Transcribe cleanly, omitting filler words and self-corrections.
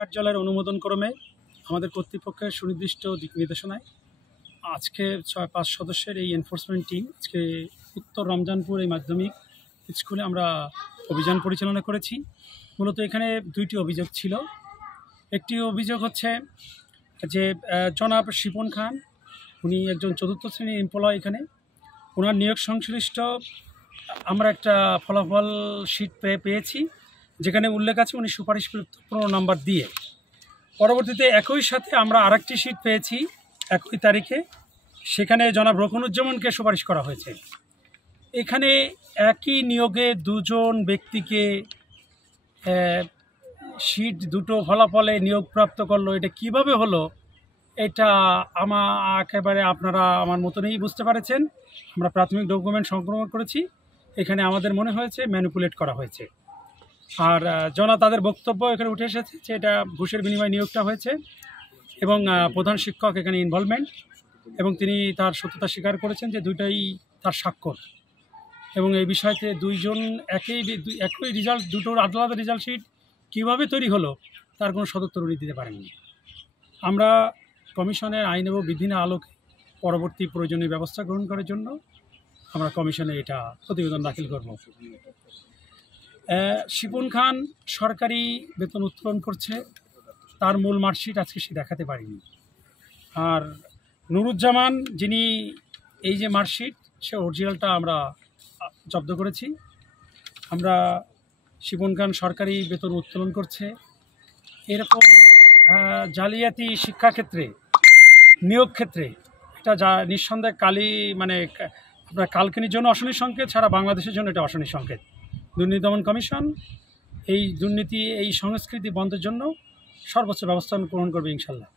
কার্যালয়ের অনুমোদন ক্রমে আমাদের কর্তৃপক্ষের সুনির্দিষ্ট দিক নির্দেশনায় আজকে 5 সদস্যের এই এনফোর্সমেন্ট টিম আজকে উত্তর রমজানপুর এই মাধ্যমিক স্কুলে আমরা অভিযান পরিচালনা করেছি। মূলত এখানে 2টি অভিযোগ ছিল। একটি অভিযোগ হচ্ছে যে জনাব শিপন খান, উনি একজন 4র্থ শ্রেণীর এমপ্লয়। এখানে ওনার নিয়োগ সংশ্লিষ্ট আমরা একটা ফলাফল শিট পেয়েছি, যেখানে উল্লেখ আছে উনি সুপারিশকৃত 15 নম্বর দিয়ে। পরবর্তীতে একই সাথে আমরা আরেকটি শিট পেয়েছি 1 তারিখে, সেখানে জনাব রকুনুজ্জামানকে সুপারিশ করা হয়েছে। এখানে একই নিয়োগে 2 জন ব্যক্তিকে শিট 2টো ফলাফলে নিয়োগপ্রাপ্ত করলো, এটা কিভাবে হলো এটা একেবারে আপনারা আমার মতনই বুঝতে পারছেন। আমরা প্রাথমিক ডকুমেন্ট সংগ্রহ করেছি, এখানে আমাদের মনে হয়েছে ম্যানিপুলেট করা হয়েছে। আর তাদের বক্তব্য এখানে উঠে এসেছে যে এটা ঘুষের বিনিময়ে নিয়োগটা হয়েছে এবং প্রধান শিক্ষক এখানে ইনভলভমেন্ট, এবং তিনি তার সত্যতা স্বীকার করেছেন যে 2টাই তার স্বাক্ষর। এবং এই বিষয়তে 2 জন একই রেজাল্ট, 2টোর আলাদা রেজাল্ট শিট কীভাবে তৈরি হলো তার কোনো সদুত্তর উনি দিতে পারেননি। আমরা কমিশনের আইন এবং বিধির আলোকে পরবর্তী প্রয়োজনীয় ব্যবস্থা গ্রহণ করার জন্য আমরা কমিশনে এটা প্রতিবেদন দাখিল করব। শিপন খান সরকারি বেতন উত্তোলন করছে, তার মূল মার্কশিট আজকে সে দেখাতে পারেনি। আর নুরুজ্জামান, যিনি এই যে মার্কশিট, সে অরিজিনালটা আমরা জব্দ করেছি। আমরা শিপন খান সরকারি বেতন উত্তোলন করছে, এরকম জালিয়াতি শিক্ষাক্ষেত্রে, নিয়োগ ক্ষেত্রে এটা নিঃসন্দেহে আপনার কালকিনির জন্য অশনির সংকেত, সারা বাংলাদেশের জন্য এটা অশনির সংকেত। দুর্নীতি দমন কমিশন এই দুর্নীতি, এই সংস্কৃতি বন্ধের জন্য সর্বোচ্চ ব্যবস্থা গ্রহণ করবে ইনশাল্লাহ।